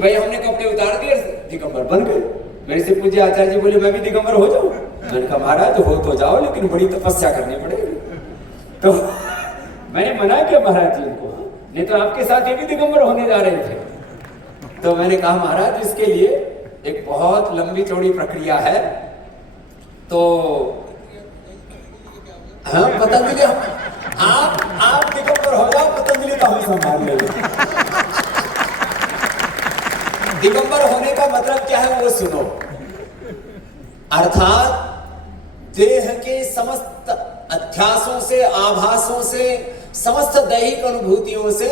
कि भाई हमने कपड़े उतार दिए, दिगंबर बन गए। मेरे से पूज्य आचार्य जी बोले मैं भी दिगंबर हो जाऊं? मैंने कहा महाराज हो तो जाओ, लेकिन बड़ी तपस्या करनी पड़ेगी। तो मैंने मना किया महाराज जी को, नहीं तो आपके साथ ये भी दिगंबर होने जा रहे थे। तो मैंने कहा महाराज इसके लिए एक बहुत लंबी चौड़ी प्रक्रिया है। तो हाँ पतंजलि, आप दिगंबर हो जाओ, पतंजलि का हम संभाल लेंगे। दिगंबर होने का मतलब क्या है वो सुनो। अर्थात देह के समस्त अध्यासों से, आभासों से, समस्त दैहिक अनुभूतियों से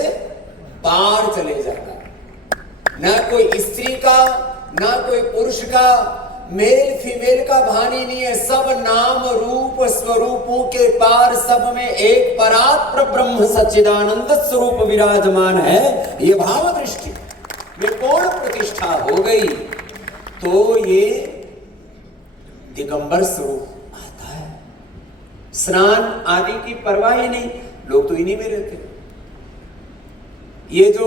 पार चले जाता है। ना कोई स्त्री का, ना कोई पुरुष का, मेल फीमेल का भानी नहीं है। सब नाम रूप स्वरूपों के पार, सब में एक परात्पर ब्रह्म सच्चिदानंद स्वरूप विराजमान है। ये भाव दृष्टि में पूर्ण प्रतिष्ठा हो गई तो ये दिगंबर स्वरूप आता है। स्नान आदि की परवाह ही नहीं, लोग तो इन्हीं में रहते। ये जो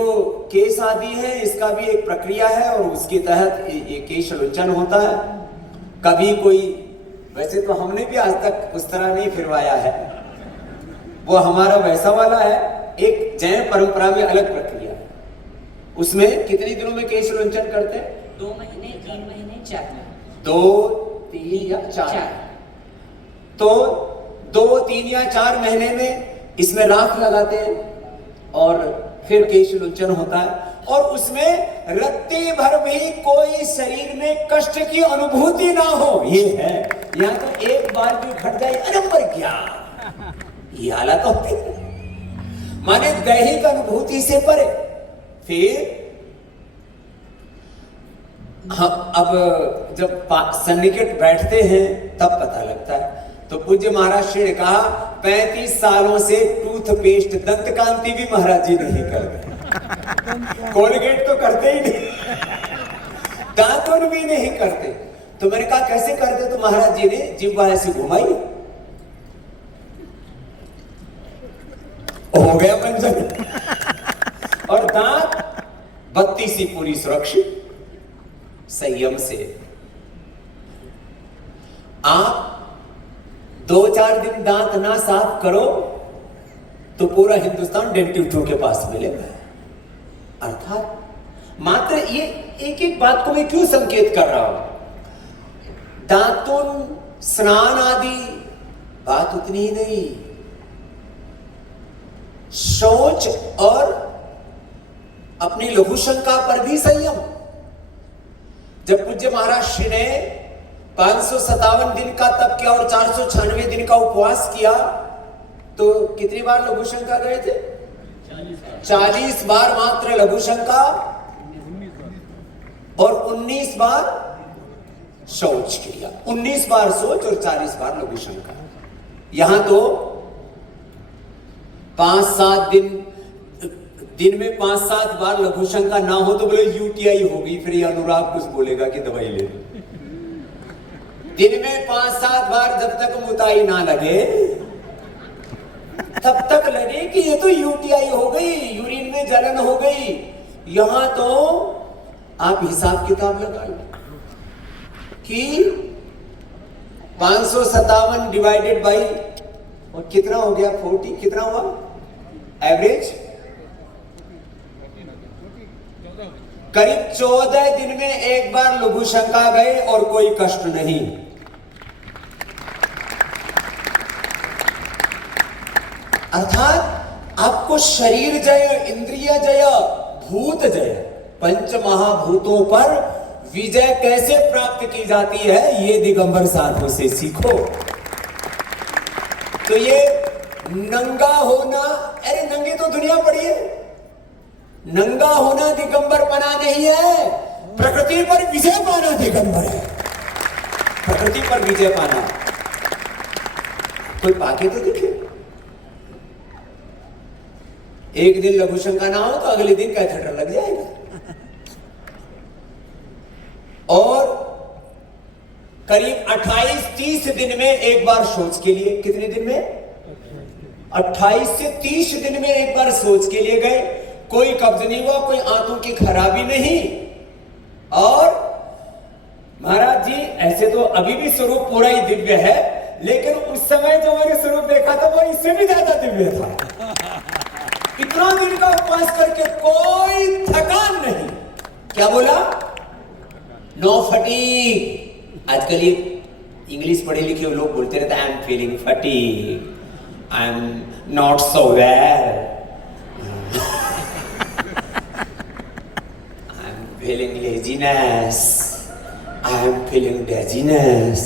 केस आदि है इसका भी एक प्रक्रिया है और उसके तहत ये केश लुंचन होता है। कभी कोई, वैसे तो हमने भी आज तक उस तरह नहीं फिरवाया है, वो हमारा वैसा वाला है। एक जैन परंपरा में अलग प्रक्रिया है, उसमें कितने दिनों में केश लुंचन करते हैं? 2 महीने, 3 महीने, 4 महीने। 2, 3 या 4। तो 2, 3 या 4 महीने में इसमें राख लगाते हैं और फिर केश लुंचन होता है। और उसमें रत्ती भर भी कोई शरीर में कष्ट की अनुभूति ना हो, ये है। यहाँ तो एक बार भी घट जाए, अरे मर गया, ये हालत होती है। माने दैहिक अनुभूति से परे। फिर हाँ, अब जब सन्निकट बैठते हैं तब पता लगता है। तो पूज्य महाराज श्री ने कहा 35 सालों से टूथपेस्ट, दंत कांति भी महाराज जी नहीं करते, कोलगेट तो करते ही नहीं, दांतन भी नहीं करते। तो मैंने कहा कैसे करते? तो महाराज जी ने जिह्वा ऐसे घुमाई, हो गया मंजन। और दांत बत्ती सी पूरी सुरक्षित, संयम से। आप 2-4 दिन दांत ना साफ करो तो पूरा हिंदुस्तान डेंटिस्टों के पास मिलेगा। अर्थात मात्र ये एक एक बात को मैं क्यों संकेत कर रहा हूं? दांतुन, स्नान आदि बात उतनी ही नहीं, शौच और अपनी लघु शंका पर भी संयम। जब पूज्य महाराज श्री ने 557 दिन का तप किया और 496 दिन का उपवास किया तो कितनी बार लघु शंका गए थे? 40 बार मात्र लघु शंका और 19 बार शौच किया। 19 बार शौच और 40 बार लघु शंका। यहां तो 5-7 दिन में 5-7 बार लघु शंका ना हो तो बोले यूटीआई हो गई, फिर ये अनुराग कुछ बोलेगा कि दवाई ले। दिन में 5-7 बार जब तक मुताई ना लगे तब तक लगे कि ये तो यूटीआई हो गई, यूरिन में जलन हो गई। यहां तो आप हिसाब किताब लगा लो कि 557 डिवाइडेड बाई और कितना हो गया? 40। कितना हुआ एवरेज? करीब 14 दिन में एक बार लघु शंका गए और कोई कष्ट नहीं। अर्थात आपको शरीर जय, इंद्रिय जय, भूत जय, पंच महाभूतों पर विजय कैसे प्राप्त की जाती है ये दिगंबर साधु से सीखो। तो ये नंगा होना, अरे नंगे तो दुनिया पड़ी है, नंगा होना दिगंबर बना नहीं है, प्रकृति पर विजय पाना दिगंबर है। प्रकृति पर विजय पाना कोई पाके तो दिखे। एक दिन लघु शंका ना हो तो अगले दिन कैथेटर लग जाएगा। और करीब 28-30 दिन में एक बार शौच के लिए, कितने दिन में? 28 से 30 दिन में एक बार शौच के लिए गए। कोई कब्ज नहीं हुआ, कोई आंतों की खराबी नहीं, और महाराज जी ऐसे तो अभी भी स्वरूप पूरा ही दिव्य है, लेकिन उस समय जो मैंने स्वरूप देखा था वो इससे भी ज्यादा दिव्य था। इतना दिन का उपवास करके कोई थकान नहीं। क्या बोला? No fatigue. आजकल ये इंग्लिश पढ़े लिखे लोग बोलते रहते हैं, I am feeling fatigue, I am not so well, I am feeling laziness, I am feeling dizziness.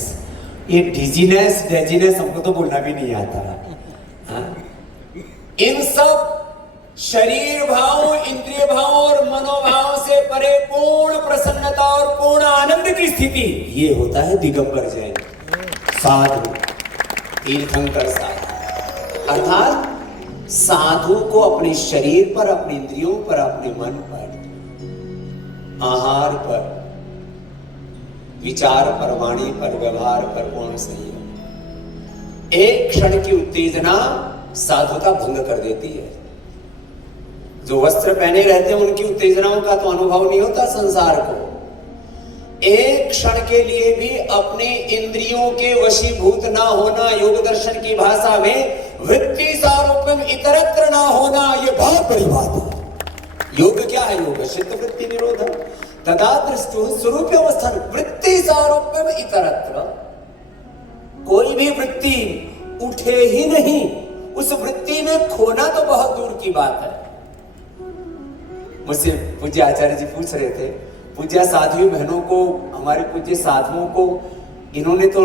ये डिजीनेस डेजीनेस हमको तो बोलना भी नहीं आता। इन सब शरीर भाव, इंद्रिय भाव और मनोभाव से परे पूर्ण प्रसन्नता और पूर्ण आनंद की स्थिति, ये होता है दिगंबर जैन साधु, तीर्थंकर साधु। अर्थात साधु को अपने शरीर पर, अपने इंद्रियों पर, अपने मन पर, आहार पर, विचार पर, वाणी पर, व्यवहार पर पूर्ण संयम। एक क्षण की उत्तेजना साधुता भंग कर देती है। जो वस्त्र पहने रहते हैं उनकी उत्तेजनाओं का तो अनुभव नहीं होता संसार को। एक क्षण के लिए भी अपने इंद्रियों के वशीभूत ना होना, योग दर्शन की भाषा में वृत्ति सारूप्यम इतरत्र ना होना, ये बहुत बड़ी बात है। योग क्या है? योग चित्त वृत्ति निरोध तदा दृष्टु स्वरूप अवस्थान वृत्ति सारूप्यम इतरत्र। कोई भी वृत्ति उठे ही नहीं, उस वृत्ति में खोना तो बहुत दूर की बात है। मुझसे पूज्य आचार्य जी पूछ रहे थे, पूज्य साधु बहनों को, हमारे पूज्य साधुओं को इन्होंने तो